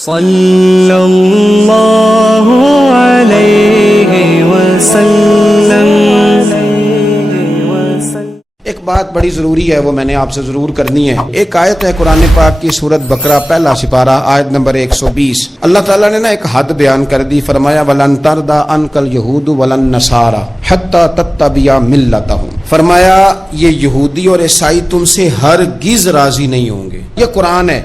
صلی اللہ علیہ وسلم۔ ایک بات بڑی ضروری ہے، وہ میں نے آپ سے ضرور کرنی ہے۔ ایک آیت ہے قرآن پاک کی سورۃ بقرہ پہلا سپارہ آیت نمبر 120۔ اللہ تعالیٰ نے ایک حد بیان کر دی، فرمایا وَلَن تَرْضَىٰ عَنْكَ الْيَهُودُ وَلَا النَّصَارَىٰ حَتَّىٰ تَتَّبِعَ مِلَّتَهُمْ۔ فرمایا یہ یہودی اور عیسائی تم سے ہرگز راضی نہیں ہوں گے۔ یہ قرآن ہے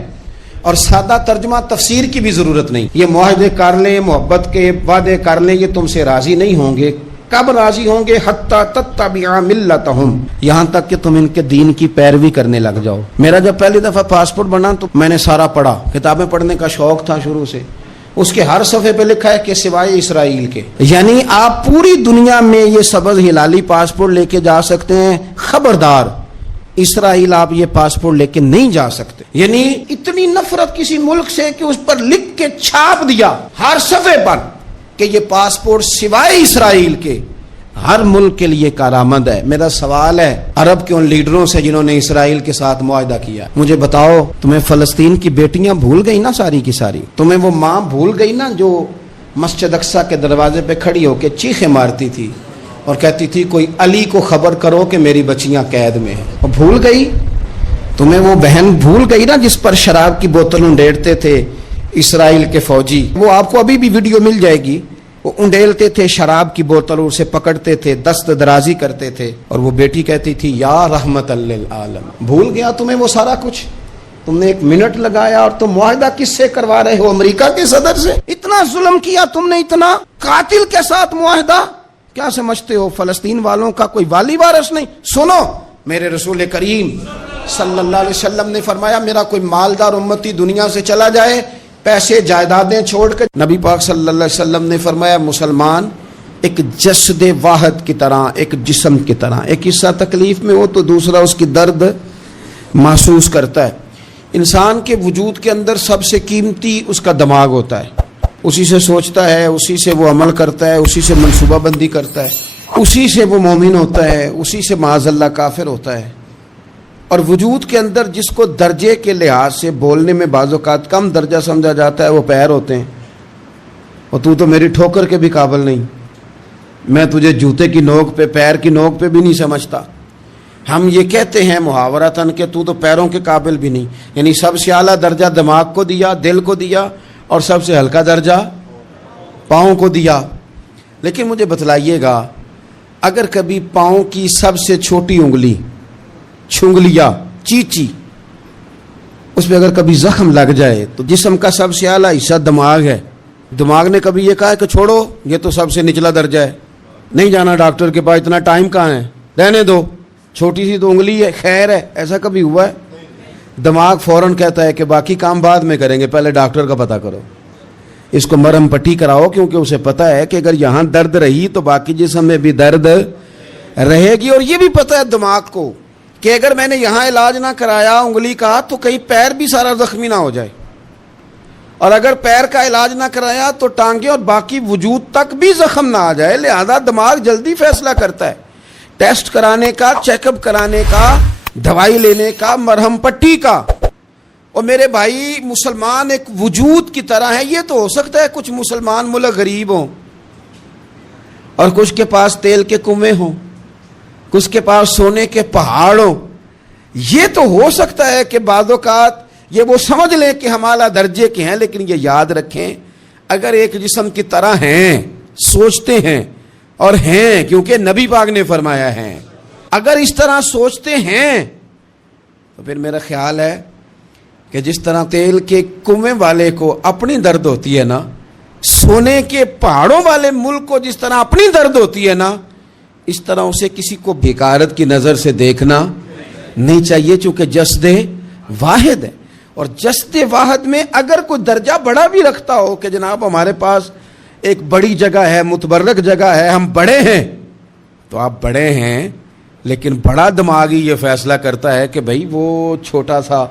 اور سادہ ترجمہ تفسیر کی بھی ضرورت نہیں۔ یہ معاہدے کر لیں، محبت کے وعدے کر لیں، یہ تم سے راضی نہیں ہوں گے۔ کب راضی ہوں گے؟ حتی تتبع ملتہم، یہاں تک کہ تم ان کے دین کی پیروی کرنے لگ جاؤ۔ میرا جب پہلی دفعہ پاسپورٹ بنا تو میں نے سارا پڑھا، کتابیں پڑھنے کا شوق تھا شروع سے۔ اس کے ہر صفحے پہ لکھا ہے کہ سوائے اسرائیل کے، یعنی آپ پوری دنیا میں یہ سبز ہلالی پاسپورٹ لے کے جا سکتے ہیں، خبردار اسرائیل آپ یہ پاسپورٹ لے کے نہیں جا سکتے۔ یعنی اتنی نفرت کسی ملک سے کہ اس پر لکھ کے چھاپ دیا ہر صفحے پر کہ یہ پاسپورٹ سوائے اسرائیل کے ہر ملک کے لیے کارآمد ہے۔ میرا سوال ہے عرب کے ان لیڈروں سے جنہوں نے اسرائیل کے ساتھ معاہدہ کیا، مجھے بتاؤ تمہیں فلسطین کی بیٹیاں بھول گئی نا ساری کی ساری؟ تمہیں وہ ماں بھول گئی نا جو مسجد اقصیٰ کے دروازے پہ کھڑی ہو کے چیخیں مارتی تھی اور کہتی تھی کوئی علی کو خبر کرو کہ میری بچیاں قید میں ہیں؟ اور بھول گئی؟ تمہیں وہ بہن بھول گئی نا جس پر شراب کی بوتل انڈیلتے تھے اسرائیل کے فوجی؟ وہ آپ کو ابھی بھی ویڈیو مل جائے گی۔ وہ انڈیلتے تھے شراب کی بوتل، اسے پکڑتے تھے، دست درازی کرتے تھے، اور وہ بیٹی کہتی تھی یا رحمت للعالم۔ بھول گیا تمہیں وہ سارا کچھ؟ تم نے 1 منٹ لگایا اور تم معاہدہ کس سے کروا رہے ہو؟ امریکہ کے صدر سے؟ اتنا ظلم کیا تم نے، اتنا قاتل کے ساتھ معاہدہ؟ کیا سمجھتے ہو فلسطین والوں کا کوئی والی وارث نہیں؟ سنو، میرے رسول کریم صلی اللہ علیہ وسلم نے فرمایا میرا کوئی مالدار امتی دنیا سے چلا جائے پیسے جائیدادیں چھوڑ کر، نبی پاک صلی اللہ علیہ وسلم نے فرمایا مسلمان ایک جسد واحد کی طرح، ایک جسم کی طرح، ایک حصہ تکلیف میں ہو تو دوسرا اس کی درد محسوس کرتا ہے۔ انسان کے وجود کے اندر سب سے قیمتی اس کا دماغ ہوتا ہے، اسی سے سوچتا ہے، اسی سے وہ عمل کرتا ہے، اسی سے منصوبہ بندی کرتا ہے، اسی سے وہ مومن ہوتا ہے، اسی سے معاذ اللہ کافر ہوتا ہے۔ اور وجود کے اندر جس کو درجے کے لحاظ سے بولنے میں بعض اوقات کم درجہ سمجھا جاتا ہے وہ پیر ہوتے ہیں۔ اور تو میری ٹھوکر کے بھی قابل نہیں، میں تجھے جوتے کی نوک پہ، پیر کی نوک پہ بھی نہیں سمجھتا۔ ہم یہ کہتے ہیں محاورتاً کہ تو پیروں کے قابل بھی نہیں، یعنی سب سے اعلیٰ درجہ دماغ کو دیا، دل کو دیا، اور سب سے ہلکا درجہ پاؤں کو دیا۔ لیکن مجھے بتلائیے گا اگر کبھی پاؤں کی سب سے چھوٹی انگلی چھنگلیا چیچی اس پہ اگر کبھی زخم لگ جائے تو جسم کا سب سے اعلیٰ حصہ دماغ ہے، دماغ نے کبھی یہ کہا ہے کہ چھوڑو یہ تو سب سے نچلا درجہ ہے، نہیں جانا ڈاکٹر کے پاس، اتنا ٹائم کہاں ہے، رہنے دو، چھوٹی سی تو انگلی ہے، خیر ہے؟ ایسا کبھی ہوا ہے؟ دماغ فوراً کہتا ہے کہ باقی کام بعد میں کریں گے، پہلے ڈاکٹر کا پتہ کرو، اس کو مرہم پٹی کراؤ، کیونکہ اسے پتہ ہے کہ اگر یہاں درد رہی تو باقی جسم میں بھی درد رہے گی۔ اور یہ بھی پتہ ہے دماغ کو کہ اگر میں نے یہاں علاج نہ کرایا انگلی کا تو کہیں پیر بھی سارا زخمی نہ ہو جائے، اور اگر پیر کا علاج نہ کرایا تو ٹانگیں اور باقی وجود تک بھی زخم نہ آ جائے۔ لہذا دماغ جلدی فیصلہ کرتا ہے، ٹیسٹ کرانے کا، چیک اپ کرانے کا، دوائی لینے کا، مرہم پٹی کا۔ اور میرے بھائی مسلمان ایک وجود کی طرح ہے، یہ تو ہو سکتا ہے کچھ مسلمان ملک غریب ہوں اور کچھ کے پاس تیل کے کنویں ہوں، کچھ کے پاس سونے کے پہاڑ ہوں، یہ تو ہو سکتا ہے کہ بعض اوقات یہ وہ سمجھ لیں کہ ہم اعلیٰ درجے کے ہیں، لیکن یہ یاد رکھیں اگر ایک جسم کی طرح ہیں، سوچتے ہیں اور ہیں، کیونکہ نبی پاک نے فرمایا ہے، اگر اس طرح سوچتے ہیں تو پھر میرا خیال ہے کہ جس طرح تیل کے کنویں والے کو اپنی درد ہوتی ہے نا، سونے کے پہاڑوں والے ملک کو جس طرح اپنی درد ہوتی ہے نا، اس طرح اسے کسی کو بیکارت کی نظر سے دیکھنا نہیں چاہیے، چونکہ جسد واحد ہے۔ اور جسد واحد میں اگر کوئی درجہ بڑا بھی رکھتا ہو کہ جناب ہمارے پاس ایک بڑی جگہ ہے، متبرک جگہ ہے، ہم بڑے ہیں، تو آپ بڑے ہیں، لیکن بڑا دماغ ہی یہ فیصلہ کرتا ہے کہ بھائی وہ چھوٹا سا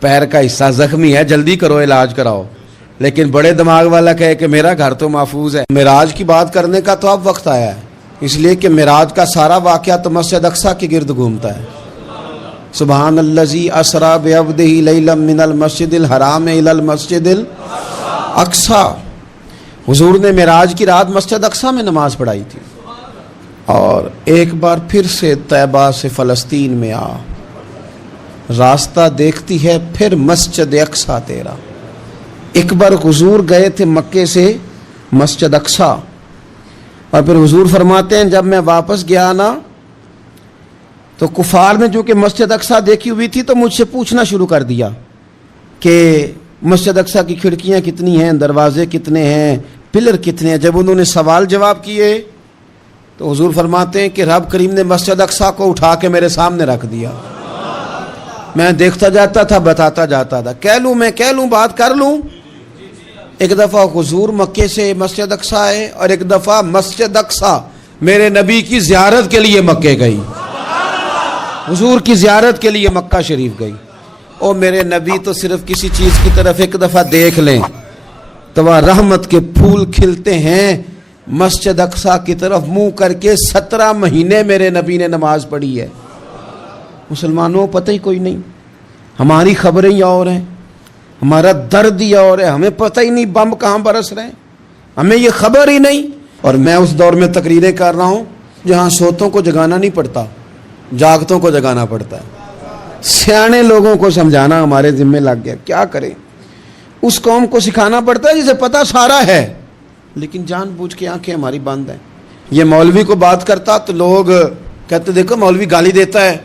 پیر کا حصہ زخمی ہے، جلدی کرو علاج کراؤ، لیکن بڑے دماغ والا کہے کہ میرا گھر تو محفوظ ہے۔ معراج کی بات کرنے کا تو اب وقت آیا ہے، اس لیے کہ معراج کا سارا واقعہ تو مسجد اقصیٰ کے گرد گھومتا ہے۔ سبحان الذی اسریٰ بعبدہ لیلا من المسجد الحرام الی المسجد اقصی، حضور نے معراج کی رات مسجد اقصی میں نماز پڑھائی تھی، اور ایک بار پھر سے طیبہ سے فلسطین میں آ، راستہ دیکھتی ہے پھر مسجد اقصی تیرا۔ ایک بار حضور گئے تھے مکے سے مسجد اقصی، اور پھر حضور فرماتے ہیں جب میں واپس گیا نا تو کفار نے جو کہ مسجد اقصی دیکھی ہوئی تھی تو مجھ سے پوچھنا شروع کر دیا کہ مسجد اقصی کی کھڑکیاں کتنی ہیں، دروازے کتنے ہیں، پلر کتنے ہیں۔ جب انہوں نے سوال جواب کیے تو حضور فرماتے ہیں کہ رب کریم نے مسجد اقصی کو اٹھا کے میرے سامنے رکھ دیا، میں دیکھتا جاتا تھا، بتاتا جاتا تھا، کہہ لوں بات کر لوں۔ ایک دفعہ حضور مکے سے مسجد اقصی آئے، اور ایک دفعہ مسجد اقصی میرے نبی کی زیارت کے لیے مکے گئی، حضور کی زیارت کے لیے مکہ شریف گئی۔ اور میرے نبی تو صرف کسی چیز کی طرف ایک دفعہ دیکھ لیں تو وہاں رحمت کے پھول کھلتے ہیں۔ مسجد اقصی کی طرف منہ کر کے 17 مہینے میرے نبی نے نماز پڑھی ہے۔ مسلمانوں پتہ ہی کوئی نہیں، ہماری خبریں ہی اور ہیں، ہمارا درد ہی اور ہے، ہمیں پتہ ہی نہیں بم کہاں برس رہے ہیں، ہمیں یہ خبر ہی نہیں۔ اور میں اس دور میں تقریریں کر رہا ہوں جہاں سوتوں کو جگانا نہیں پڑتا، جاگتوں کو جگانا پڑتا ہے۔ سیانے لوگوں کو سمجھانا ہمارے ذمہ لگ گیا، کیا کریں؟ اس قوم کو سکھانا پڑتا ہے جسے پتہ سارا ہے، لیکن جان بوجھ کے آنکھیں ہماری بند ہیں۔ یہ مولوی کو بات کرتا تو لوگ کہتے دیکھو مولوی گالی دیتا ہے،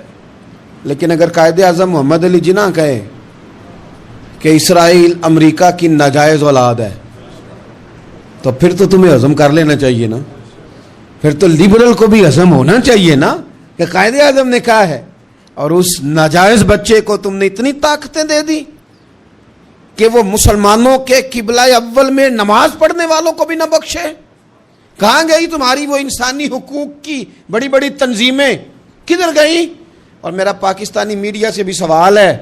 لیکن اگر قائد اعظم محمد علی جناح کہے کہ اسرائیل امریکہ کی ناجائز اولاد ہے تو پھر تو تمہیں ہضم کر لینا چاہیے نا، پھر تو لبرل کو بھی ہضم ہونا چاہیے نا کہ قائد اعظم نے کہا ہے، اور اس ناجائز بچے کو تم نے اتنی طاقتیں دے دی کہ وہ مسلمانوں کے قبلہ اول میں نماز پڑھنے والوں کو بھی نہ بخشے۔ کہاں گئی تمہاری وہ انسانی حقوق کی بڑی بڑی تنظیمیں، کدھر گئی؟ اور میرا پاکستانی میڈیا سے بھی سوال ہے،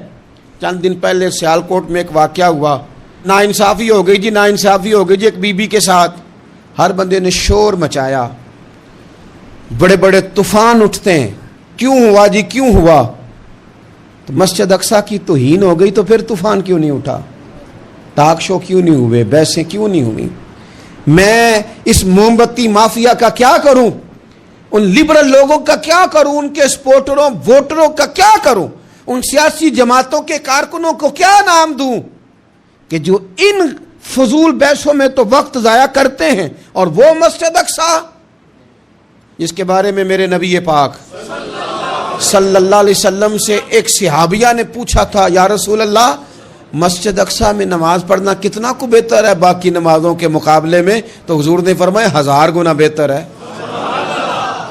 چند دن پہلے سیالکوٹ میں ایک واقعہ ہوا، ناانصافی ہو گئی جی، ناانصافی ہو گئی جی ایک بی بی کے ساتھ۔ ہر بندے نے شور مچایا، بڑے بڑے طوفان اٹھتے ہیں، کیوں ہوا جی کیوں ہوا؟ تو مسجد اقصی کی توہین ہو گئی تو پھر طوفان کیوں نہیں اٹھا؟ ٹاک شو کیوں نہیں ہوئے؟ بحثیں کیوں نہیں ہوئی؟ میں اس موم بتی مافیا کا کیا کروں؟ ان لبرل لوگوں کا کیا کروں؟ ان کے سپورٹروں ووٹروں کا کیا کروں؟ ان سیاسی جماعتوں کے کارکنوں کو کیا نام دوں کہ جو ان فضول بحثوں میں تو وقت ضائع کرتے ہیں، اور وہ مسجد اقصی جس کے بارے میں میرے نبی پاک صلی اللہ علیہ وسلم سے ایک صحابیہ نے پوچھا تھا، یا رسول اللہ مسجد اقصی میں نماز پڑھنا کتنا کو بہتر ہے باقی نمازوں کے مقابلے میں؟ تو حضور نے فرمایا 1000 گنا بہتر ہے۔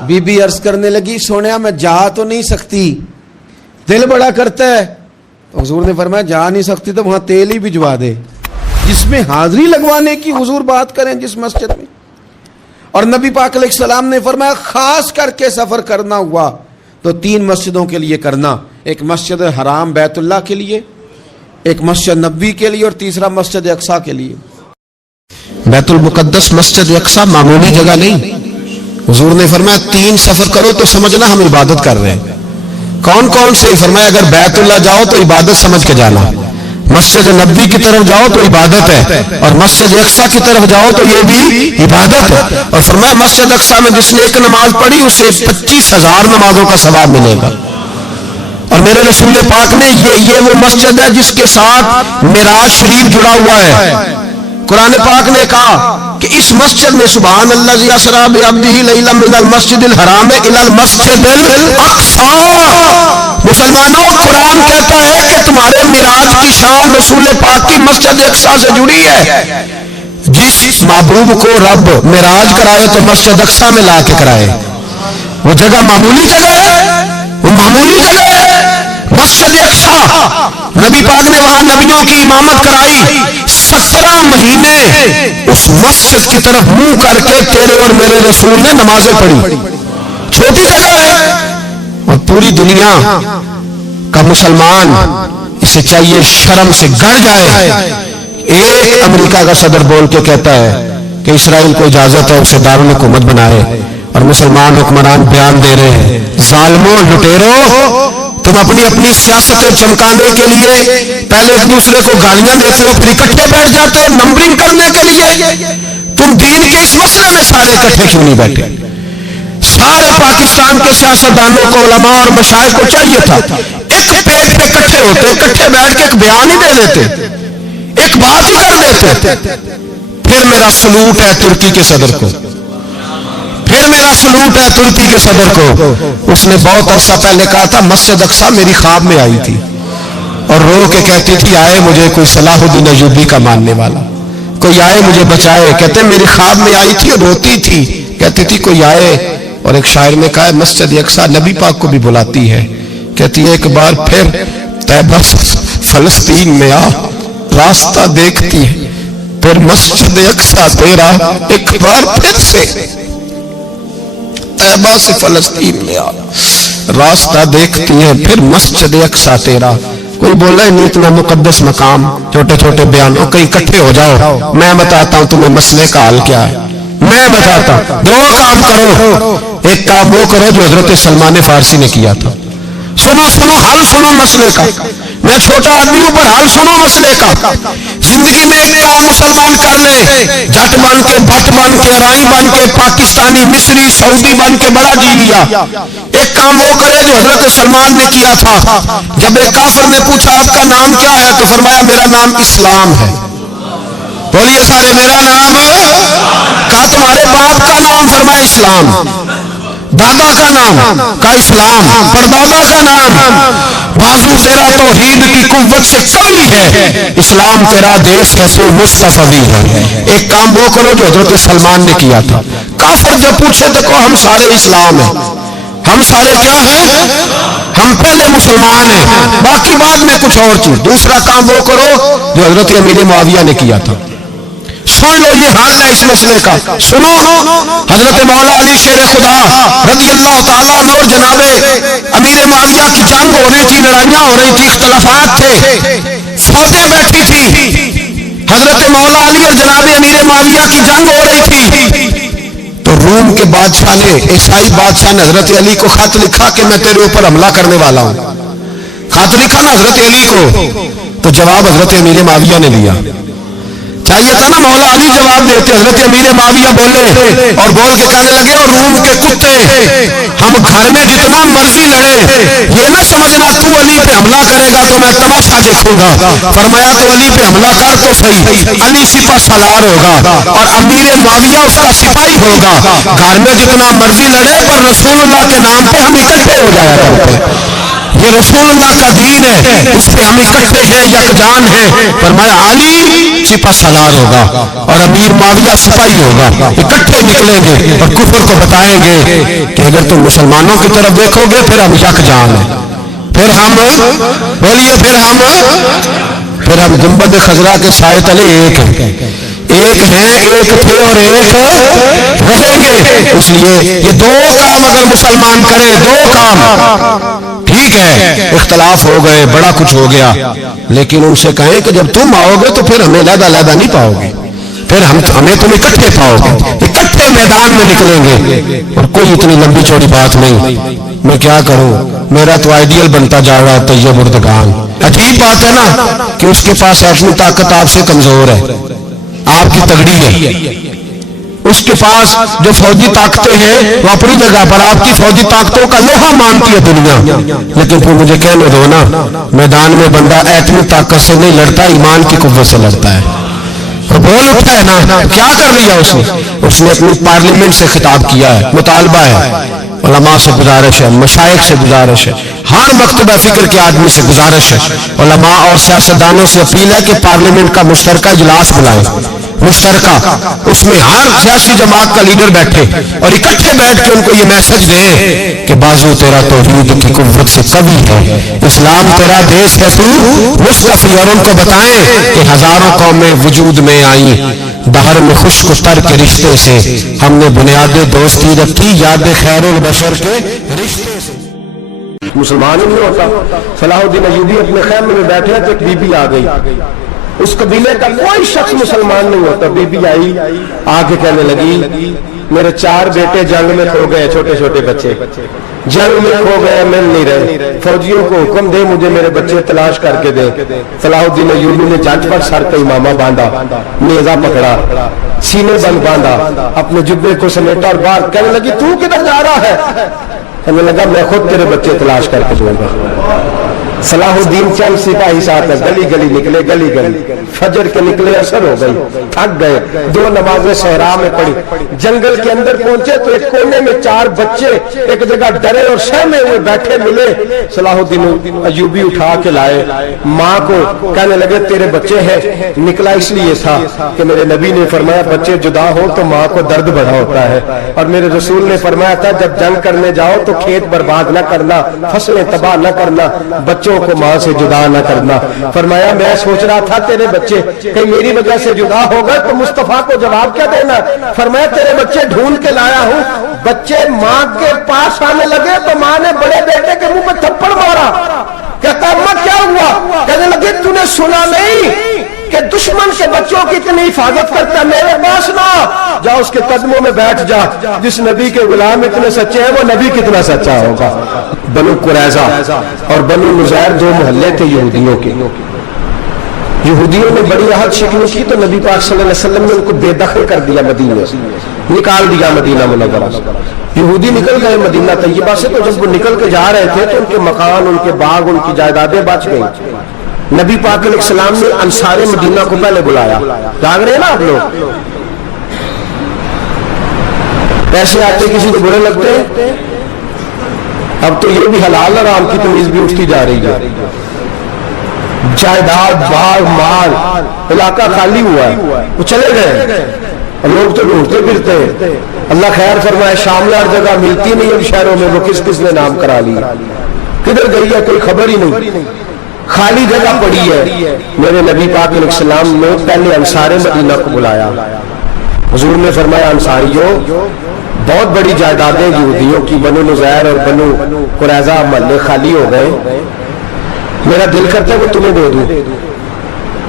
بی بی عرض کرنے لگی، سونیا میں جا تو نہیں سکتی، دل بڑا کرتا ہے۔ تو حضور نے فرمایا جا نہیں سکتی تو وہاں تیل ہی بھجوا دے، جس میں حاضری لگوانے کی حضور بات کریں جس مسجد میں۔ اور نبی پاک علیہ السلام نے فرمایا خاص کر کے سفر کرنا ہوا تو 3 مسجدوں کے لیے کرنا، ایک مسجد حرام بیت اللہ کے لیے، ایک مسجد نبوی کے لیے، اور تیسرا مسجد اقصی کے لیے۔ بیت المقدس مسجد اقصی معمولی جگہ نہیں، حضور نے فرمایا 3 سفر کرو تو سمجھنا ہم عبادت کر رہے ہیں۔ کون کون سے؟ فرمایا اگر بیت اللہ جاؤ تو عبادت سمجھ کے جانا، مسجد نبوی کی طرف جاؤ تو عبادت ہے، اور مسجد اقصی کی طرف جاؤ تو یہ بھی عبادت ہے۔ اور فرمایا مسجد اقصی میں جس نے ایک نماز پڑھی اسے 25,000 نمازوں کا ثواب ملے گا۔ اور میرے رسول پاک نے یہ وہ مسجد ہے جس کے ساتھ معراج شریف جڑا ہوا ہے۔ قرآن پاک نے کہا کہ اس مسجد میں سبحان اللہ ذی اسریٰ بعبدہ لیلا من المسجد الحرام الی المسجد الاقصی۔ مسلمانوں قرآن کہتا ہے کہ تمہارے معراج کی شان رسول پاک کی مسجد اقصی سے جڑی ہے۔ جس محبوب کو رب معراج کرائے تو مسجد اقصی میں لا کے کرائے۔ وہ جگہ معمولی جگہ ہے، وہ معمولی جگہ ہے مسجد اقصی۔ نبی پاک نے وہاں نبیوں کی امامت کرائی، 17 مہینے اس مسجد کی طرف منہ کر کے تیرے اور میرے رسول نے نمازیں پڑھی۔ چھوٹی جگہ ہے، اور پوری دنیا کا مسلمان اسے چاہیے شرم سے گڑ جائے۔ ایک امریکہ کا صدر بول کے کہتا ہے کہ اسرائیل کو اجازت ہے اسے دارالحکومت بنائے، اور مسلمان حکمران بیان دے رہے ہیں ظالموں لٹیروں تم اپنی اپنی سیاستیں چمکانے کے لیے پہلے ایک دوسرے کو گالیاں دیتے ہو، پھر اکٹھے بیٹھ جاتے ہو نمبرنگ کرنے کے لیے. تم دین کے اس مسئلے میں سارے اکٹھے کیوں نہیں بیٹھے؟ سارے پاکستان کے سیاستدانوں کو، علماء اور مشائخ کو چاہیے تھا ایک پیج پہ اکٹھے ہوتے، اکٹھے بیٹھ کے ایک بیان ہی دے دیتے، ایک بات ہی کر دیتے. پھر میرا سلوٹ ہے ترکی کے صدر کو، پھر میرا سلوٹ ہے ترکی کے صدر کو. اس نے بہت عرصہ پہلے کہا تھا مسجد اقصی میری خواب میں آئی تھی اور رو کے کہتی تھی آئے مجھے کوئی صلاح الدین ایوبی کا ماننے والا، کوئی آئے مجھے بچائے. کہتے میری خواب میں آئی تھی اور روتی تھی، کہتی تھی کوئی آئے. اور ایک شاعر نے کہا مسجد اقصی نبی پاک کو بھی بلاتی ہے، کہتی ہے ایک بار پھر طیبہ فلسطین میں آ راستہ دیکھتی ہے، پھر مسجد اقصی تیرا ایک بار پھر سے طیبہ سے فلسطین میں آ راستہ دیکھتی ہے، پھر مسجد اقصی تیرا. کوئی بولا ہے نہیں اتنا مقدس مقام، چھوٹے چھوٹے بیانوں کہیں اکٹھے ہو جاؤ، میں بتاتا ہوں تمہیں مسئلے کا حل کیا ہے. میں بتاتا ہوں دو کام کرو. ایک کام وہ کرو جو حضرت سلمان فارسی نے کیا تھا، سنو سنو حل سنو مسئلے کا. میں چھوٹا آدمی ہوں پر حل سنو مسئلے کا. زندگی میں ایک کام مسلمان کر لے، جٹ بن کے، بھٹ بن کے، رائی بن کے، پاکستانی، مصری، سعودی بن کے بڑا جی لیا. ایک کام وہ کرے جو حضرت سلمان نے کیا تھا. جب ایک کافر نے پوچھا آپ کا نام کیا ہے تو فرمایا میرا نام اسلام ہے. بولیے سارے میرا نام. کہا تمہارے باپ کا نام؟ فرمایا اسلام. دادا کا نام؟ کہا اسلام. پردادا کا نام؟ بازو تیرا توحید کی قوت سے قوی ہے، اسلام تیرا دیش ہے، تو مصطفی ہے. ایک کام وہ کرو جو حضرت سلمان نے کیا تھا. کافر جب پوچھے تو کہو ہم سارے اسلام ہیں، ہم سارے کیا ہیں؟ ہم پہلے مسلمان ہیں، باقی بعد میں کچھ اور چیز. دوسرا کام وہ کرو جو حضرت امیر معاویہ نے کیا تھا. سن لو یہ حال ہے اس مسئلے کا. سنو حضرت مولا علی شیر خدا رضی اللہ تعالیٰ عنہ اور جناب امیر معاویہ کی جنگ ہو رہی تھی، لڑائیاں ہو رہی تھی، اختلافات تھے، فوجیں بیٹھی تھی. حضرت مولا علی اور جناب امیر معاویہ کی جنگ ہو رہی تھی. تو روم کے بادشاہ نے، عیسائی بادشاہ نے حضرت علی کو خط لکھا کہ میں تیرے اوپر حملہ کرنے والا ہوں. خط لکھا نا حضرت علی کو، تو جواب حضرت امیر معاویہ نے لیا. چاہیے تھا نا مولا علی جواب دیتے. حضرت امیر معاویہ بولے اور بول کے کہنے لگے اور روم کے کتے ہم گھر میں جتنا مرضی لڑے، یہ نہ سمجھنا تو علی پہ حملہ کرے گا تو میں تماشا دیکھوں گا. فرمایا تو علی پہ حملہ کر تو صحیح، علی سپہ سالار ہوگا اور امیر معاویہ اس کا سپاہی ہوگا. گھر میں جتنا مرضی لڑے پر رسول اللہ کے نام پہ ہم اکٹھے ہو جایا کرتے. یہ رسول اللہ کا دین ہے، اس پہ ہم اکٹھے ہیں، یکجان ہیں. فرمایا علی سپہ سالار ہوگا اور امیر معاویہ سپاہی ہوگا، اکٹھے نکلیں گے اور کفر کو بتائیں گے کہ اگر تم مسلمانوں کی طرف دیکھو گے پھر ہم یکجان ہیں. پھر ہم بولیے پھر ہم گنبد خضرا کے سائے تلے ایک ہیں، ایک ہیں، ایک تھے اور ایک رہیں گے. اس لیے یہ دو کام اگر مسلمان کرے، دو کام ٹھیک ہے. اختلاف ہو گئے، بڑا کچھ ہو گیا، لیکن ان سے کہیں کہ جب تم آؤ گے تو پھر ہمیں علیحدہ نہیں پاؤ گے، پھر ہمیں تم اکٹھے پاؤ گے، اکٹھے میدان میں نکلیں گے. اور کوئی اتنی لمبی چوڑی بات نہیں. میں کیا کروں، میرا تو آئیڈیل بنتا جا رہا ہے طیب اردگان. عجیب بات ہے نا کہ اس کے پاس ایٹمی طاقت آپ سے کمزور ہے، آپ کی تگڑی ہے. اس کے پاس جو فوجی طاقتیں ہیں وہ اپنی جگہ پر، آپ کی فوجی طاقتوں کا لوہا مانتی ہے دنیا. لیکن پھر مجھے کہنے دو نا، میدان میں بندہ ایٹمی طاقت سے نہیں لڑتا، ایمان کی قوت سے لڑتا ہے. اور بول اٹھا ہے نا، کیا کر لیا اس نے اپنی پارلیمنٹ سے خطاب کیا ہے، مطالبہ ہے، علماء سے گزارش ہے، مشائخ سے گزارش ہے، ہر مکتبہ فکر کے آدمی سے گزارش ہے، علماء اور سیاستدانوں سے اپیل ہے کہ پارلیمنٹ کا مشترکہ اجلاس بلائیں، مشترکہ. اس میں ہر سیاسی جماعت کا لیڈر بیٹھے اور اکٹھے بیٹھ کے ان کو یہ میسج دیں کہ بازو تیرا توحید کی قوت سے قوی ہے، اسلام تیرا دیش ہے، تو مصطفی. اور ان کو بتائیں کہ ہزاروں قومیں وجود میں آئیں، دہر میں خشک تر کے رشتے سے ہم نے بنیاد دوستی رکھی، یاد خیر البشر کے رشتے سے. مسلمان ہی نہیں ہوتا. صلاح الدین ایوبی اپنے خیمے میں بیٹھے تو ایک بی بی آ گئی، اس قبیلے کا کوئی شخص مسلمان نہیں ہوتا. بی بی آئی، آ کے کہنے لگی میرے 4 بیٹے جنگ میں کھو گئے، چھوٹے چھوٹے بچے. جنگ میں کھو گئے مل نہیں رہے، فوجیوں کو حکم دے مجھے میرے بچے تلاش کر کے دے۔ صلاح الدین ایوبی نے جھٹ پر سر پہ امامہ باندھا، نیزہ پکڑا، سینے بند باندھا، اپنے جبے کو سمیٹا اور باہر کہنے لگی تو کدھر جا رہا ہے؟ کہنے لگا میں خود تیرے بچے تلاش کر کے دوں گا۔ صلاح الدین چند سپاہی ساتھ گلی گلی نکلے، گلی گلی فجر کے نکلے، اثر ہو گئی، تھک گئے، 2 نمازیں صحرا میں پڑھی، جنگل کے اندر پہنچے تو ایک کونے میں 4 بچے ایک جگہ ڈرے اور سہمے ہوئے بیٹھے ملے۔ صلاح الدین ایوبی اٹھا کے لائے، ماں کو کہنے لگے تیرے بچے ہیں۔ نکلا اس لیے تھا کہ میرے نبی نے فرمایا بچے جدا ہو تو ماں کو درد بڑا ہوتا ہے، اور میرے رسول نے فرمایا تھا جب جنگ کرنے جاؤ تو کھیت برباد نہ کرنا، فصلیں تباہ نہ کرنا، بچوں کو ماں سے جدا نہ کرنا۔ فرمایا میں سوچ رہا تھا تیرے بچے کہیں میری وجہ سے جدا ہو گئے تو مصطفیٰ کو جواب کیا دینا؟ فرمایا تیرے بچے ڈھونڈ کے لایا ہوں۔ بچے ماں کے پاس آنے لگے تو ماں نے بڑے بیٹے کے منہ پہ تھپڑ مارا، کہتا اماں کیا ہوا؟ کہنے لگے تو نے سنا نہیں کہ دشمن کے بچوں کی اتنی حفاظت کرتا ہے؟ میرے پاس نہ جا، اس کے قدموں میں بیٹھ جا، جس نبی کے غلام اتنے سچے ہیں وہ نبی کتنا سچا ہوگا۔ بنو قریظہ اور بنو نذیر 2 محلے تھے یہودیوں کے۔ یہودیوں نے بڑی عہد شکنی کی تو نبی پاک صلی اللہ علیہ وسلم نے ان کو بے دخل کر دیا، مدینے سے نکال دیا، مدینہ منورہ سے۔ یہودی نکل گئے مدینہ طیبہ سے، تو جب وہ نکل کے جا رہے تھے تو ان کے مکان، ان کے باغ، ان کی جائیدادیں بچ گئیں۔ نبی پاک علیہ السلام نے انصار مدینہ کو پہلے بلایا، جاگ رہے ہیں نا آپ لوگ؟ پیسے آتے کسی کو برے لگتے ہیں؟ اب تو یہ بھی حلال حرام کی تمیز بھی اٹھتی جا رہی ہے۔ جائیداد، باغ، مال، علاقہ خالی ہوا ہے، وہ چلے گئے، لوگ تو ڈھونڈتے پھرتے ہیں۔ اللہ خیر فرمائے، شام میں ہر جگہ ملتی نہیں اب شہروں میں، وہ کس کس نے نام کرا لیا، کدھر گئی ہے کوئی خبر ہی نہیں، خالی جگہ پڑی ہے۔ میرے نبی پاک علیہ السلام نے پہلے انصار مدینہ کو بلایا، حضور نے فرمایا انصاریوں بہت بڑی جائیدادیں یہودیوں کی، بنو نذیر اور بنو قریظہ محلے خالی ہو گئے، میرا دل کرتا ہے وہ تمہیں دے دوں،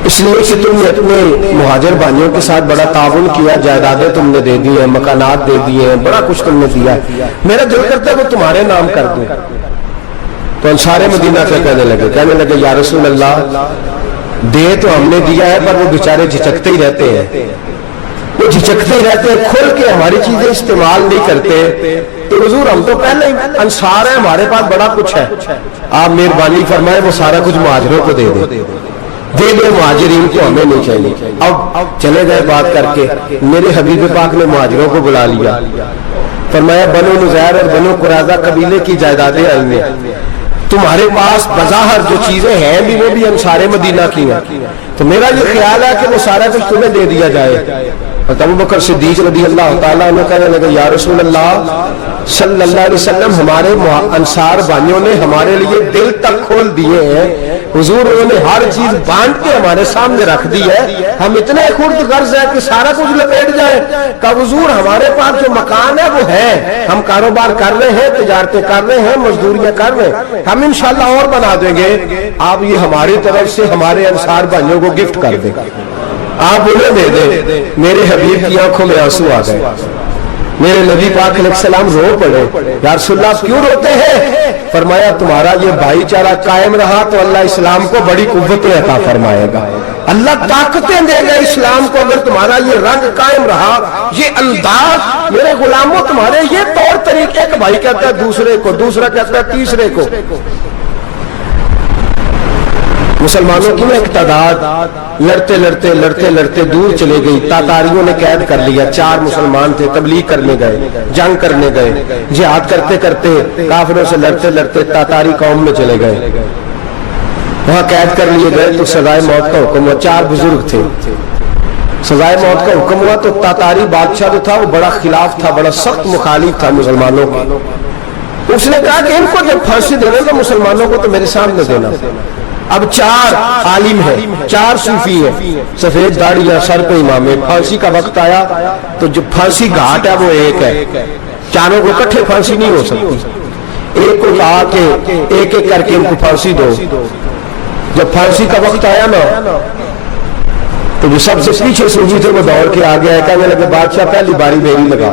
اس لیے کہ تم نے اپنے مہاجر بھائیوں کے ساتھ بڑا تعاون کیا، جائیدادیں تم نے دے دی ہیں، مکانات دے دیے ہیں، بڑا کچھ تم نے دیا، میرا دل کرتا ہے وہ تمہارے نام کر دوں۔ تو انصار مدینہ سے کہنے لگے یا رسول اللہ دے تو ہم نے دیا ہے پر وہ بیچارے جھچکتے ہی رہتے ہیں، وہ جھچکتے ہی رہتے ہیں، کھل کے ہماری چیزیں استعمال نہیں کرتے۔ تو حضور ہم تو پہلے انصار ہیں، ہمارے پاس بڑا کچھ ہے، آپ مہربانی فرمائے وہ سارا کچھ مہاجروں کو دے دے مہاجرین کو ہمیں نہیں چاہیے۔ اب چلے گئے بات کر کے، میرے حبیب پاک نے مہاجروں کو بلا لیا، فرمایا بنو نذیر اور بنو قریظہ قبیلے کی جائیدادیں آئی ہیں، تمہارے پاس بظاہر جو چیزیں ہیں بھی وہ بھی انصار مدینہ کی ہیں، تو میرا یہ خیال ہے کہ وہ سارا کچھ تمہیں دے دیا جائے۔ ابو بکر صدیق رضی اللہ تعالیٰ عنہ کہنے لگے یا رسول اللہ صلی اللہ علیہ وسلم ہمارے انصار بھائیوں نے ہمارے لیے دل تک کھول دیے ہیں، حضور انہوں نے ہر چیز بانٹ کے ہمارے سامنے رکھ دی ہے، ہم اتنے خرد غرض ہیں کہ سارا کچھ لپیٹ جائے۔ کہ حضور ہمارے پاس جو مکان ہے وہ ہے، ہم کاروبار کر رہے ہیں، تجارتیں کر رہے ہیں، مزدوریاں کر رہے ہیں، ہم انشاءاللہ اور بنا دیں گے، آپ یہ ہماری طرف سے ہمارے انصار بھائیوں کو گفٹ کر دیں، آپ انہیں دے دیں۔ میرے حبیب کی آنکھوں میں آنسو آ گئے، میرے نبی پاک علیہ السلام رو پڑے، یا رسول اللہ کیوں روتے ہیں؟ فرمایا تمہارا یہ بھائی چارہ قائم رہا تو اللہ اسلام کو بڑی قوتیں عطا فرمائے گا، اللہ طاقتیں دے گا اسلام کو، اگر تمہارا یہ رنگ قائم رہا، یہ انداز، میرے غلاموں تمہارے یہ طور طریقے، ایک بھائی کہتا ہے دوسرے کو، دوسرا کہتا ہے تیسرے کو۔ مسلمانوں کی ایک تعداد لڑتے دور چلے گئی، تاتاریوں نے قید کر لیا، 4 مسلمان تھے، تبلیغ کرنے گئے، جنگ کرنے گئے، جہاد کرتے کرتے کافروں سے لڑتے تاتاری قوم میں چلے گئے، وہاں قید کر لیے گئے تو سزائے موت کا حکم ہوا، 4 بزرگ تھے، سزائے موت کا حکم ہوا تو تاتاری بادشاہ جو تھا وہ بڑا خلاف تھا، بڑا سخت مخالف تھا مسلمانوں کا، اس نے کہا کہ ان کو جب پھانسی دینا تو مسلمانوں کو تو میرے سامنے دینا۔ اب 4 عالم ہیں، 4 صوفی ہیں، سفید داڑیاں، سر پہ امامے، پھانسی کا وقت آیا تو جو پھانسی گھاٹ ہے وہ ایک ہے، چاروں کو اکٹھے پھانسی نہیں ہو سکتی، ایک کو کہا کہ ایک ایک کر کے ان کو پھانسی دو۔ جب پھانسی کا وقت آیا نا تو جو سب سے پیچھے صوفی تھے وہ دوڑ کے آگے آئے، کہنے لگے بادشاہ پہلی باری میری لگا،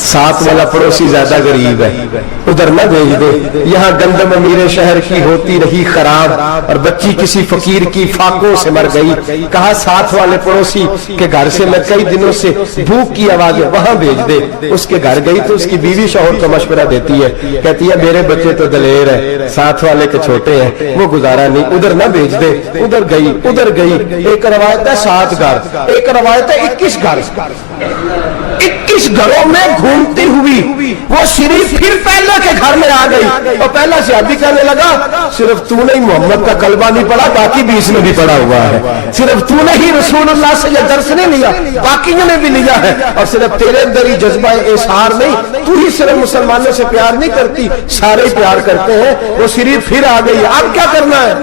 ساتھ والا پڑوسی زیادہ غریب ہے ادھر نہ بھیج دے. یہاں گندم امیر شہر کی ہوتی رہی خراب اور بچی کسی فقیر کی فاقوں سے مر گئی. کہا ساتھ والے پڑوسی کے گھر سے میں کئی دنوں سے بھوک کی آواز ہے وہاں بھیج دے. اس کے گھر گئی تو اس کی بیوی شوہر کو مشورہ دیتی ہے, کہتی ہے میرے بچے تو دلیر ہے, ساتھ والے کے چھوٹے ہیں, وہ گزارا نہیں, ادھر نہ بھیج دے. ادھر گئی. ایک روایت ہے 7 گھر, ایک روایت ہے 21 گھر. 21 گھروں میں گھومتی ہوئی وہ شریف پھر پہلا کے گھر میں آ گئی اور پہلا صحابی کہنے لگا صرف تو نے محمد کا کلمہ نہیں پڑھا, باقی بھی اس نے بھی پڑھا ہوا ہے. صرف تو نے ہی رسول اللہ سے یہ درس نہیں لیا, باقیوں نے بھی لیا ہے. اور صرف تیرے اندر ہی جذبہ اظہار نہیں, تو ہی صرف مسلمانوں سے پیار نہیں کرتی, سارے ہی پیار کرتے ہیں. وہ شریف پھر آ گئی. اب کیا کرنا ہے,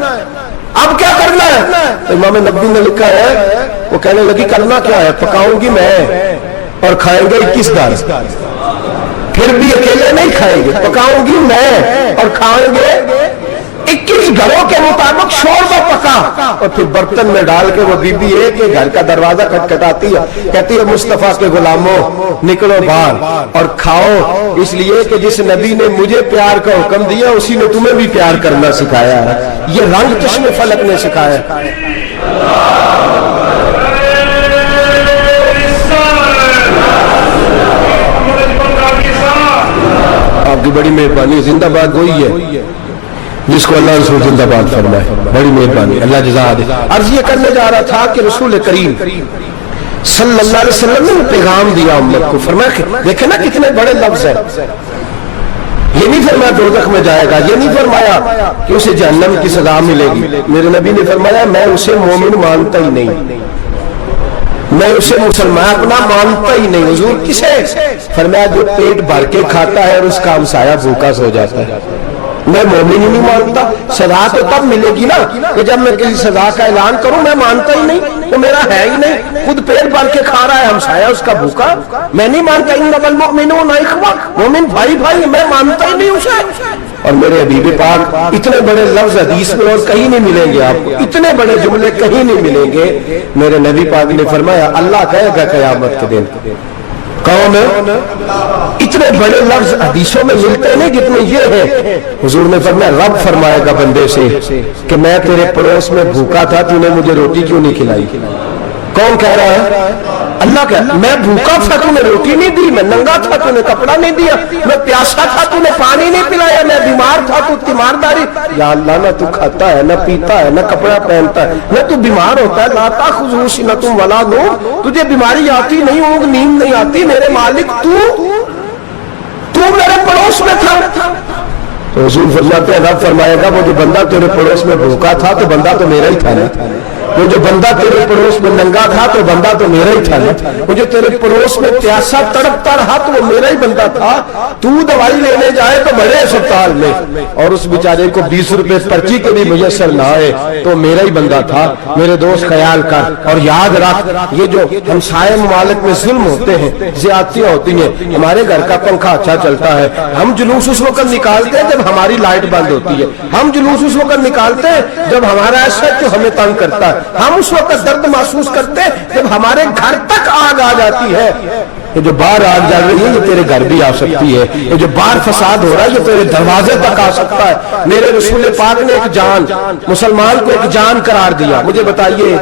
اب کیا کرنا ہے؟ امام نبوی نے لکھا ہے وہ کہنے لگی کرنا کیا ہے, پکاؤں گی میں اور کھائیں گے 21 گھر. پھر بھی اکیلے نہیں کھائیں گے, پکاؤں گی میں اور کھائیں گے 21 گھروں کے مطابق شوربہ پکا اور پھر برتن میں ڈال کے وہ بی بی ایک گھر کا دروازہ کھٹکھٹاتی ہے, کہتی ہے مصطفیٰ کے غلاموں نکلو باہر اور کھاؤ, اس لیے کہ جس نبی نے مجھے پیار کا حکم دیا اسی نے تمہیں بھی پیار کرنا سکھایا ہے. یہ رنگ چشم فلک نے سکھایا. آپ کی بڑی مہربانی, زندہ باد وہی ہے جس کو اللہ رسول زندہ باد فرمائے. بڑی مہربانی, اللہ جزا دے. عرض یہ کرنے جا رہا تھا کہ رسول کریم صلی اللہ علیہ وسلم نے پیغام دیا امت کو. فرمایا دیکھیں نا کتنے بڑے لفظ ہیں. یہ نہیں فرمایا دوزخ میں جائے گا, یہ نہیں فرمایا کہ اسے جہنم کی سزا ملے گی. میرے نبی نے فرمایا میں اسے مومن مانتا ہی نہیں, میں اسے مسلمان اپنا مانتا ہی نہیں. حضور کسے؟ فرمایا جو پیٹ بھر کے کھاتا ہے اور اس کا ہمسایہ بھوکا سو جاتا ہے. میں مومن ہی نہیں مانتا. سزا تو تب ملے گی نا کہ جب میں کسی سزا کا اعلان کروں. میں مانتا ہی نہیں, وہ میرا ہے ہی نہیں. خود پیٹ بھر کے کھا رہا ہے, ہمسایہ اس کا بھوکا, میں نہیں مانتا. انما المؤمنون اخوہ, مومن بھائی بھائی, میں مانتا ہی نہیں اسے. اور میرے حبیب پاک اتنے بڑے لفظ حدیث میں اور کہیں نہیں ملیں گے آپ کو, اتنے بڑے جملے کہیں نہیں ملیں گے. میرے نبی پاک نے فرمایا اللہ کہے گا قیامت کے دن کون ہے؟ اتنے بڑے لفظ حدیثوں میں ملتے نہیں جتنے یہ ہیں. حضور نے فرمایا رب فرمائے گا بندے سے کہ میں تیرے پڑوس میں بھوکا تھا, تو نے مجھے روٹی کیوں نہیں کھلائی؟ کون کہہ رہا ہے؟ اللہ کہہ, میں بھوکا تھا تو نے روٹی نہیں دی, میں ننگا تھا تو نے کپڑا نہیں دیا, میں پیاسا تھا تو نے پانی نہیں پلایا, میں بیمار تھا تو تیمارداری. یا اللہ نہ تو کھاتا ہے, نہ پیتا ہے, نہ کپڑا پہنتا ہے, نہ تو بیمار ہوتا ہے. لا تاخذہ سنۃ ولا نوم, تجھے بیماری آتی نہیں, اونگ نیند نہیں آتی. میرے مالک تو میرے پڑوس میں تھا. تو حضور فرماتے ہیں رب فرمائے گا وہ جو بندہ تیرے پڑوس میں بھوکا تھا تو بندہ تو میرا ہی تھا نا, وہ جو بندہ تیرے پڑوس میں ننگا تھا تو بندہ تو میرا ہی تھا نا, وہ جو تیرے پڑوس میں پیاسا تڑپتا رہا تو وہ میرا ہی بندہ تھا. تو دوائی لینے جائے تو بڑے اسپتال میں اور اس بیچارے کو 20 روپے پرچی کے بھی میسر نہ آئے تو میرا ہی بندہ تھا. میرے دوست خیال کر اور یاد رکھ, یہ جو ہمسائے ممالک میں ظلم ہوتے ہیں, زیادتیاں ہوتی ہیں. ہمارے گھر کا پنکھا اچھا چلتا ہے, ہم جلوس اس وقت نکالتے ہیں جب ہماری لائٹ بند ہوتی ہے. ہم جلوس اس وقت نکالتے ہیں جب ہمارا ایسا جو ہمیں تنگ کرتا ہے. ہم اس وقت درد محسوس کرتے ہیں جب ہمارے گھر تک آگ آ جاتی ہے. یہ جو باہر آگ جل رہی ہے یہ تیرے گھر بھی آ سکتی ہے, یہ جو باہر فساد ہو رہا ہے یہ تیرے دروازے تک آ سکتا ہے. میرے رسول پاک نے ایک جان, مسلمان کو ایک جان قرار دیا. مجھے بتائیے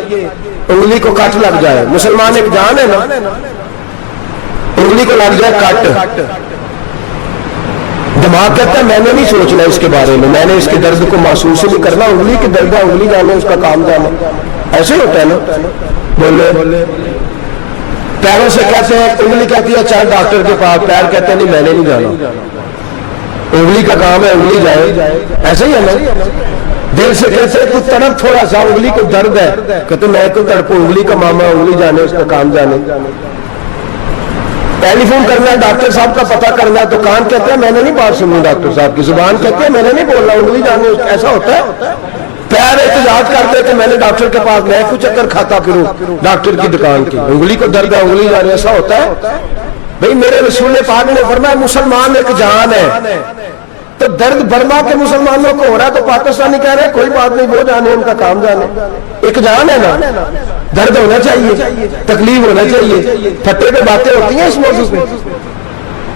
انگلی کو کٹ لگ جائے, مسلمان ایک جان ہے نا, انگلی کو لگ جائے کٹ, دماغ کہتا ہے میں نے نہیں سوچنا اس کے بارے میں, میں نے اس کے درد کو محسوس نہیں کرنا. انگلی کے درد ہے, انگلی جانے, اس کا کام جانا. ایسے ہوتا ہے نا. بولے پیروں سے کہتے ہیں, انگلی کہتی ہے چاہے ڈاکٹر کے پاس, پیر کہتے ہیں نہیں میں نے نہیں جانا, انگلی کا کام ہے انگلی جائے. ایسے ہی ہے نا. دل سے کہتے ہیں تو تڑپ تھوڑا سا, انگلی کو درد ہے, کہتے میں کو تڑپوں, انگلی کا ماما, انگلی جانے, اس کا کام جانے. ٹیلی فون کرنا ہے, ڈاکٹر صاحب کا پتہ کرنا ہے, تو کان کہتے ہیں میں نے نہیں بات سنی ڈاکٹر صاحب کی, زبان کہتے ہیں میں نے نہیں بولنا, انگلی جانے. ایسا ہوتا ہے. پیر احتجاج کرتے کہ میں نے ڈاکٹر کے پاس میں کچھ چکر کھاتا پھروں ڈاکٹر کی دکان کی, انگلی کو درد ہے انگلی جانے. ایسا ہوتا ہے بھئی. میرے رسول پاک نے فرمایا مسلمان ایک جان ہے. تو درد برما کے مسلمانوں کو ہو رہا ہے تو پاکستانی کہہ رہے ہیں کوئی بات نہیں, وہ جانے, ان کا کام جانے. ایک جان ہے نا, درد ہونا چاہیے, تکلیف ہونا چاہیے. پھٹے پہ باتیں ہوتی ہیں اس موضوع پہ.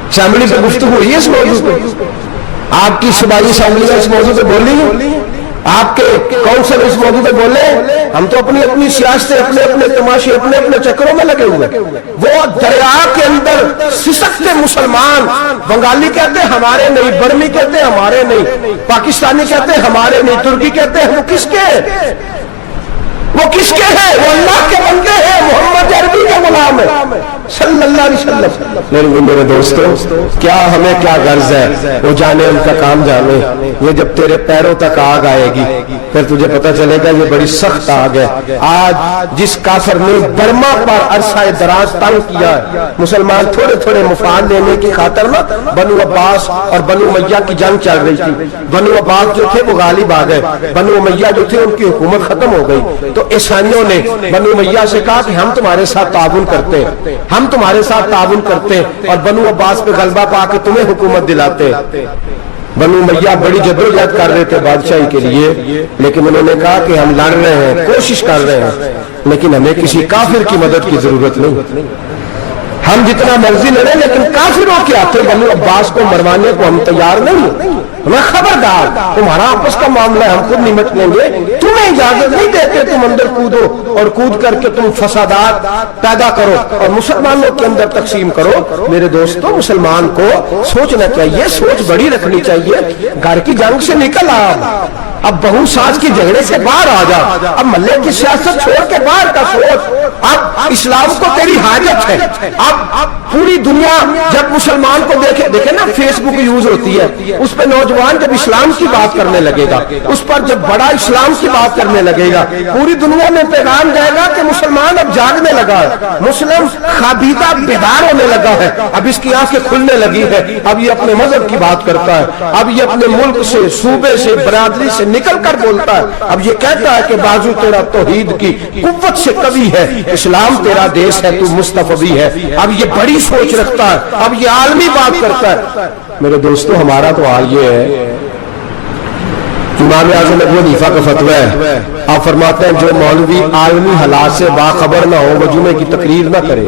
اسمبلی پہ گفتگو ہوئی ہے اس موضوع پہ؟ آپ کی صوبائی اسمبلیاں اس موضوع پہ بولی ہیں؟ آپ کے کونسل اس موضوع پہ بولے؟ ہم تو اپنی اپنی سیاستیں، اپنے اپنے تماشے، اپنے اپنے چکروں میں لگے ہوئے. وہ دریا کے اندر سسکتے مسلمان، بنگالی کہتے ہیں ہمارے نہیں، برمی کہتے ہیں ہمارے نہیں، پاکستانی کہتے ہیں ہمارے نہیں، ترکی کہتے ہیں وہ کس کے ہیں؟ وہ کس کے ہیں؟ وہ اللہ کے بندے ہیں، محمد عربی کے غلام ہیں صلی اللہ علیہ وسلم. میرے دوستو، کیا ہمیں کیا غرض ہے؟ وہ جانے ان کا کام جانے. یہ جب تیرے پیروں تک آگ آئے گی پھر تجھے پتہ چلے گا یہ بڑی سخت آگ ہے. آج جس کافر نے برما پر عرصہ دراز تنگ کیا ہے، مسلمان تھوڑے تھوڑے مفاد لینے کی خاطر نا بنو عباس اور بنو امیہ کی جنگ چل رہی تھی. بنو عباس جو تھے وہ غالب آ گئے، بنو امیہ جو تھے ان کی حکومت ختم ہو گئی. تو عیسائیوں نے بنو امیہ سے کہا کہ ہم تمہارے ساتھ تعاون کرتے ہیں، ہم تمہارے ساتھ تعاون کرتے ہیں اور بنو عباس پہ غلبہ پا کے تمہیں حکومت دلاتے. بنو امیہ بڑی جدوجہد کر رہے تھے بادشاہی کے لیے، لیکن انہوں نے کہا کہ ہم لڑ رہے ہیں، کوشش کر رہے ہیں، لیکن ہمیں کسی کافر کی مدد کی ضرورت نہیں. ہم جتنا مرضی لڑیں لیکن کافروں کے ہاتھوں بنو عباس کو مروانے کو ہم تیار نہیں. میں خبردار، تمہارا آپس کا معاملہ ہے، ہم خود نمٹ لیں گے، تمہیں اجازت نہیں دیتے تم اندر کودو اور کود کر کے تم فسادات پیدا کرو اور مسلمانوں کے اندر تقسیم کرو. میرے دوستو، مسلمان کو سوچنا چاہیے، سوچ بڑی رکھنی چاہیے. گھر کی جنگ سے نکل آ، اب بہو ساس کی جھگڑے سے باہر آ جا، اب محلے کی سیاست چھوڑ کے باہر کا سوچ. اب اسلام کو تیری حاجت ہے. اب پوری دنیا جب مسلمان کو دیکھے نا، فیس بک یوز ہوتی ہے، اس پہ نوجوان جب اسلام کی بات کرنے لگے گا، اس پر جب بڑا اسلام کی بات کرنے لگے گا، پوری دنیا میں پیغام جائے گا کہ مسلمان اب جاگنے لگا ہے، مسلم خوابیدہ بیدار ہونے لگا ہے، اب اس کی آنکھیں کھلنے لگی ہے، اب یہ اپنے مذہب کی بات کرتا ہے، اب یہ اپنے ملک سے، صوبے سے، برادری سے نکل کر بولتا ہے. اب یہ کہتا ہے کہ بازو تیرا توحید کی قوت سے قوی ہے، اسلام تیرا دیش ہے، تو مصطفی ہے. اب یہ بڑی سوچ رکھتا ہے، اب یہ عالمی بات کرتا ہے. میرے دوستو، ہمارا تو حال یہ ہے، امام اعظم ابو حنیفہ کا فتویٰ ہے، آپ فرماتے ہیں جو مولوی عالمی حالات سے باخبر نہ ہو، وہ جمعے کی تقریر نہ کرے،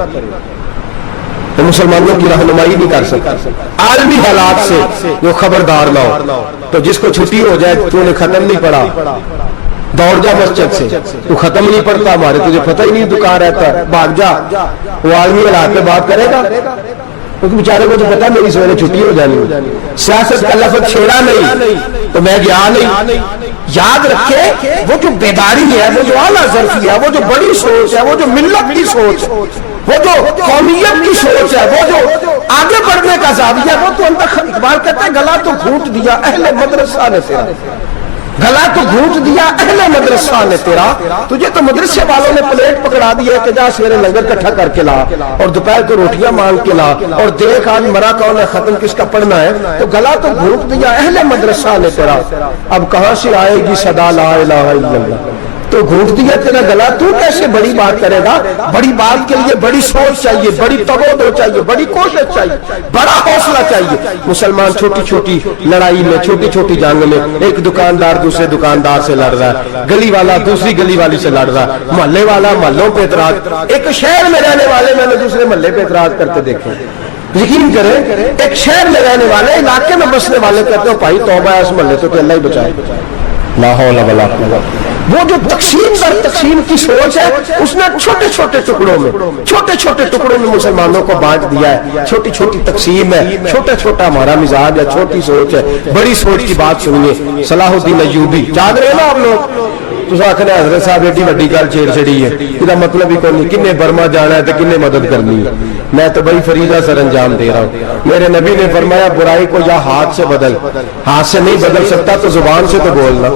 تو مسلمانوں کی رہنمائی نہیں کر سکتا. عالمی حالات سے جو خبردار نہ ہو، تو جس کو چھٹی ہو جائے تو نے ختم نہیں پڑھا، دوڑ جا مسجد سے، تو ختم نہیں پڑتا، ہمارے تجھے پتہ ہی نہیں دکان رہتا ہے، بھاگ جا. وہ عالمی حالات پہ بات کرے گا، کیونکہ بیچارے کو تو پتا میری سویرے چھٹی ہو جانی. سیاست کا لفظ چھیڑا نہیں تو میں گیا نہیں. یاد رکھے، وہ جو بیداری ہے، وہ جو اعلیٰ ظرفی ہے، وہ جو بڑی سوچ ہے، وہ جو ملت کی سوچ، وہ جو قومیت کی سوچ ہے، وہ جو آگے بڑھنے کا زاویہ، وہ تو اندر اقبال کہتے ہیں گلا تو گھونٹ دیا اہل مدرسہ نے تیرا، گلا تو گھونٹ دیا اہل مدرسہ نے تیرا. تجھے تو مدرسے والوں نے پلیٹ پکڑا دی ہے کہ جا سویرے لنگر کٹھا کر کے لا اور دوپہر کو روٹیاں مانگ کے لا اور دیکھ آج مرا کون ہے، ختم کس کا پڑھنا ہے. تو گلا تو گھونٹ دیا اہل مدرسہ نے تیرا، اب کہاں سے آئے گی صدا لا الہ الا اللہ. تو گھونٹ دیا تیرا گلا، تو کیسے بڑی بات کرے گا؟ بڑی بات کے لیے بڑی سوچ چاہیے، بڑی تگودو چاہیے، بڑی کوشش چاہیے، بڑا حوصلہ چاہیے. مسلمان چھوٹی چھوٹی لڑائی میں، چھوٹی چھوٹی جنگ میں، ایک دکاندار دوسرے دکاندار سے لڑ رہا ہے، گلی والا دوسری گلی والی سے لڑ رہا ہے، محلے والا محلوں پہ اعتراض. ایک شہر میں رہنے والے میں نے دوسرے محلے پہ اعتراض کرتے دیکھے. یقین کریں، ایک شہر میں رہنے والے، علاقے میں بسنے والے کہتے ہو بھائی توبہ ہے اس محلے تو کہ اللہ ہی بچائے. لا حول ولا قوت. وہ جو تقسیم در تقسیم کی سوچ ہے، اس نے چھوٹے چھوٹے ٹکڑوں میں مسلمانوں کو بانٹ دیا ہے. چھوٹی چھوٹی تقسیم ہے، چھوٹا چھوٹا ہمارا مزاج ہے، چھوٹی سوچ ہے. بڑی سوچ کی بات سنیے. صلاح الدین ایوبی، یاد رہے نا آپ لوگ، تو آخر حضرت صاحب ایڈی وڈی گل چھیڑ چڑی ہے، یہ مطلب ہی کوئی نہیں، کنے برما جانا ہے تو کنے مدد کرنی ہے. میں تو بڑی فریضہ سر انجام دے رہا ہوں. میرے نبی نے فرمایا برائی کو یا ہاتھ سے بدل، ہاتھ سے نہیں بدل سکتا تو زبان سے تو بولنا.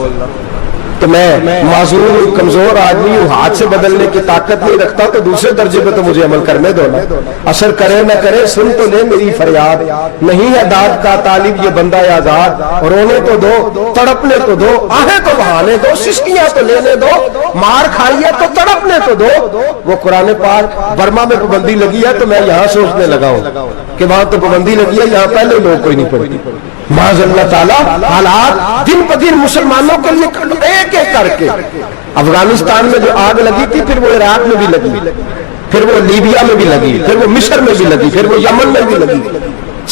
تو میں معذور کمزور آدمی ہوں، ہاتھ سے بدلنے کی طاقت نہیں رکھتا، تو دوسرے درجے پہ تو مجھے عمل کرنے دو نا. اثر کرے نہ کرے سن تو لے میری فریاد، نہیں ہے داد کا طالب یہ بندہ آزاد. رونے تو دو، تڑپنے تو دو، آہیں تو بہانے دو، سسکیاں تو لینے دو، مار کھائیے تو تڑپنے تو دو. وہ قرآن پاک برما میں پابندی لگی ہے تو میں یہاں سوچنے لگا ہوں کہ وہاں تو پابندی لگی ہے، یہاں پہلے لوگ کوئی نہیں پڑھتی. معاذ اللہ تعالیٰ حالات دن بدن مسلمانوں کے لیے ایک ایک کر کے. افغانستان میں جو آگ لگی تھی، پھر وہ عراق میں بھی لگی، پھر وہ لیبیا میں بھی لگی، پھر وہ مصر میں بھی لگی، پھر وہ یمن میں بھی لگی.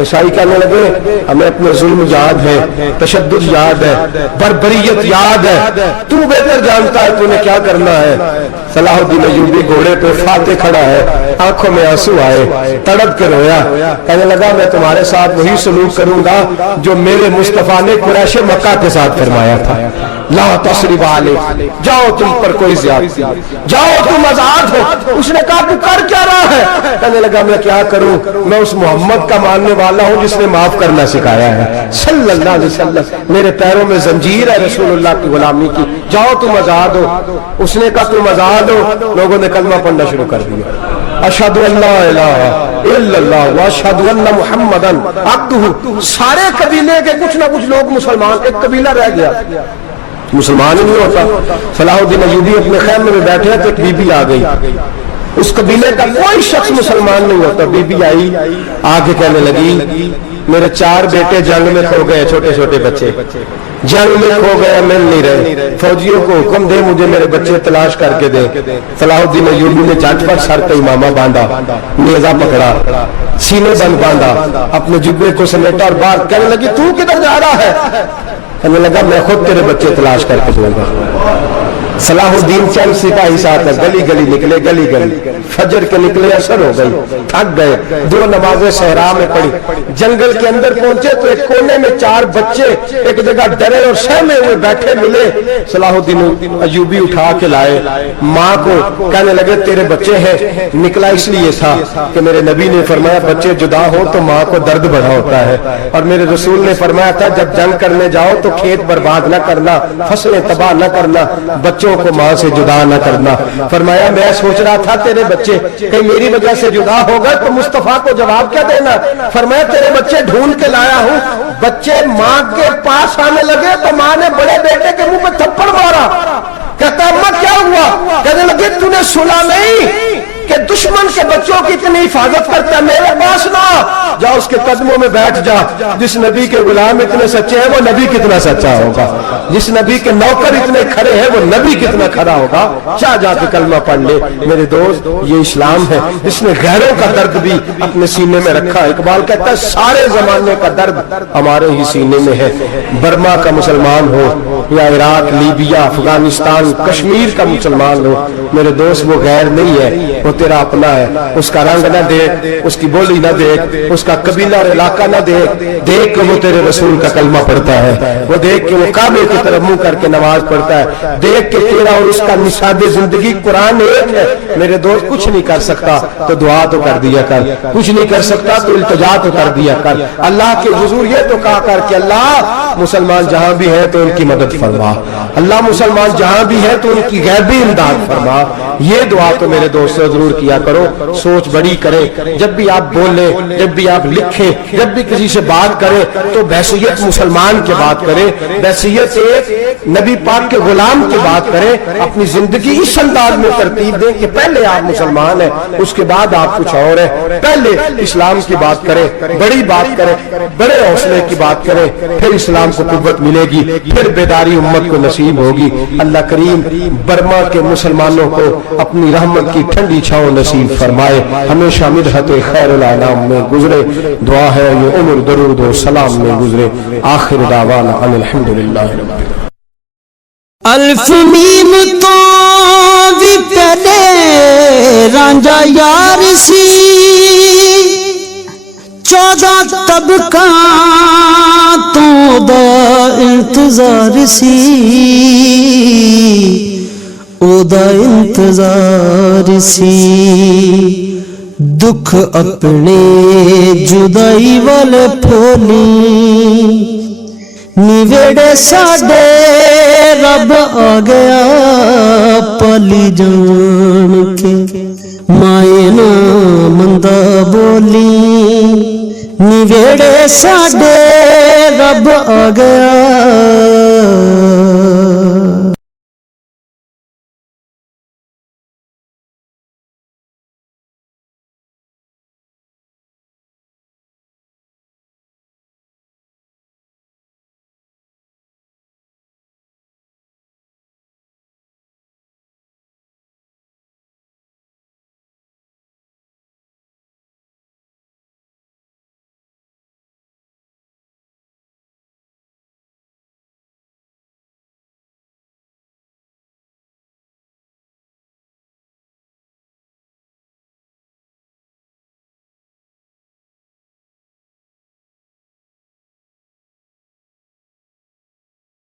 عیسائی کہنے لگے ہمیں اپنے ظلم یاد ہے, تشدد یاد ہے, بربریت یاد ہے, تو بہتر جانتا ہے تو نے کیا کرنا ہے. صلاح الدین ایوبی گھوڑے پہ فاتح کھڑا ہے, آنکھوں میں آنسو آئے, تڑپ کے رویا, کہنے لگا میں تمہارے ساتھ وہی سلوک کروں گا جو میرے مصطفیٰ نے قریش مکہ کے ساتھ فرمایا تھا. لا تثریب علیکم, جاؤ تم پر کوئی زیادتی, جاؤ تم آزاد ہو. اس نے کہا تو کر کیا رہا ہے؟ کہنے لگا میں کیا کروں, میں اس محمد کا ماننے والا ہوں جس نے معاف کرنا سکھایا ہے صلی اللہ علیہ وسلم. میرے پیروں میں زنجیر ہے رسول اللہ کی غلامی کی, جاؤ تم آزاد ہو. اس نے کہا تم آزاد ہو. لوگوں نے کلمہ پڑھنا شروع کر دیا, اشہد ان لا الہ الا اللہ واشہد ان محمدن عبدہ. سارے قبیلے کے کچھ نہ کچھ لوگ مسلمان, ایک قبیلہ رہ گیا مسلمان ہی نہیں ہوتا. صلاح الدین ایوبی اپنے خیمے میں بیٹھے تو ایک بی بی آ گئی, اس قبیلے کا کوئی شخص مسلمان نہیں ہوتا. بی بی آئی, آگے کہنے لگی میرے 4 بیٹے جنگ میں کھو گئے, چھوٹے چھوٹے بچے جنگ میں کھو گئے, مل نہیں رہے. فوجیوں کو حکم دے مجھے میرے بچے تلاش کر کے دے. صلاح الدین ایوبی نے جھٹ پر سر پہ امامہ باندھا, نیزہ پکڑا, سینے بند باندھا, اپنے جبے کو سمیٹا اور باہر. کہنے لگی تو کدھر جا رہا ہے؟ کہنے لگا میں خود تیرے بچے تلاش کر کے دوں گا. صلاح الدین چند سپاہی ساتھ گلی گلی نکلے, گلی گلی فجر کے نکلے, اثر ہو گئی, تھک گئے. 2 نمازیں صحرا میں پڑھی. جنگل کے اندر پہنچے تو ایک کونے میں 4 بچے ایک جگہ ڈرے اور سہمے ہوئے بیٹھے ملے. صلاح الدین ایوبی اٹھا کے لائے, ماں کو کہنے لگے تیرے بچے ہیں. نکلا اس لیے تھا کہ میرے نبی نے فرمایا بچے جدا ہو تو ماں کو درد بڑا ہوتا ہے, اور میرے رسول نے فرمایا تھا جب جنگ کرنے جاؤ تو کھیت برباد نہ کرنا, فصلیں تباہ نہ کرنا, بچوں کو ماں سے جدا نہ کرنا. فرمایا میں سوچ رہا تھا تیرے بچے کہیں میری وجہ سے جدا ہو گئے تو مصطفیٰ کو جواب کیا دینا. فرمایا تیرے بچے ڈھونڈ کے لایا ہوں. بچے ماں کے پاس آنے لگے تو ماں نے بڑے بیٹے کے منہ پہ تھپڑ مارا. کہتا اماں کیا ہوا؟ کہنے لگے تو نے سنا نہیں کہ دشمن کے بچوں کی اتنی حفاظت کرتا ہے, میرے پاس نہ جا, اس کے قدموں میں بیٹھ جا. جس نبی کے غلام اتنے سچے ہیں وہ نبی کتنا سچا ہوگا, جس نبی کے نوکر اتنے کھڑے ہیں وہ نبی کتنا کھڑا ہوگا. جا کے کلمہ پڑھ لے. میرے دوست یہ اسلام ہے جس نے غیروں کا درد بھی اپنے سینے میں رکھا. اقبال کہتا ہے سارے زمانے کا درد ہمارے ہی سینے میں ہے. برما کا مسلمان ہو یا عراق, لیبیا, افغانستان, کشمیر کا مسلمان ہو, میرے دوست وہ غیر نہیں ہے, وہ تیرا اپنا ہے. اس کا رنگ نہ دیکھ, اس کی بولی نہ دیکھ, اس کا قبیلہ اور علاقہ نہ دیکھ. دیکھ کہ وہ تیرے رسول کا کلمہ پڑھتا ہے, وہ دیکھ کہ وہ کعبے کی طرف منہ کر کے نماز پڑھتا ہے. دیکھ کہ تیرا اور اس کا نصاب زندگی قرآن ایک ہے. میرے دوست کچھ نہیں کر سکتا تو دعا تو کر دیا کر, کچھ نہیں کر سکتا تو التجا تو کر دیا کر. اللہ کے حضور یہ تو کہا کر کہ اللہ مسلمان جہاں بھی ہے تو ان کی مدد فرما, اللہ مسلمان جہاں بھی ہے تو ان کی غیبی امداد فرما. یہ دعا تو میرے دوست سے ضرور کیا کرو. سوچ بڑی کرے, جب بھی آپ بولے, جب بھی آپ لکھیں, جب بھی کسی سے بات کرے تو بحثیت مسلمان کی بات کرے, بحثیت ایک نبی پاک کے غلام کی بات کرے. اپنی زندگی اس انداز میں ترتیب دیں کہ پہلے آپ مسلمان ہیں, اس کے بعد آپ کچھ اور ہیں. پہلے اسلام کی بات کرے, بڑی بات کرے, بڑے حوصلے کی بات کرے, پھر اسلام کو قوت ملے گی, پھر بیداری امت کو نصیب ہوگی. اللہ کریم برما کے مسلمانوں کو اپنی رحمت کی ٹھنڈی چھاؤں نصیب فرمائے. ہمیشہ مدحت خیر الانام میں گزرے. دعا ہے یہ عمر درود و سلام میں گزرے. آخر دعوانا ان الحمدللہ رب العالمین. الف میم تو بھی پہلے رانجا یار سی, 14 طبقہ تو دا انتظار سی, او دا انتظار سی. دکھ اپنے جدائی والے پھولی, نیویڑے ساڈے رب آ گیا پالی جان کے. مائے نا مندہ بولی, نیویڑے ساڈے رب آ گیا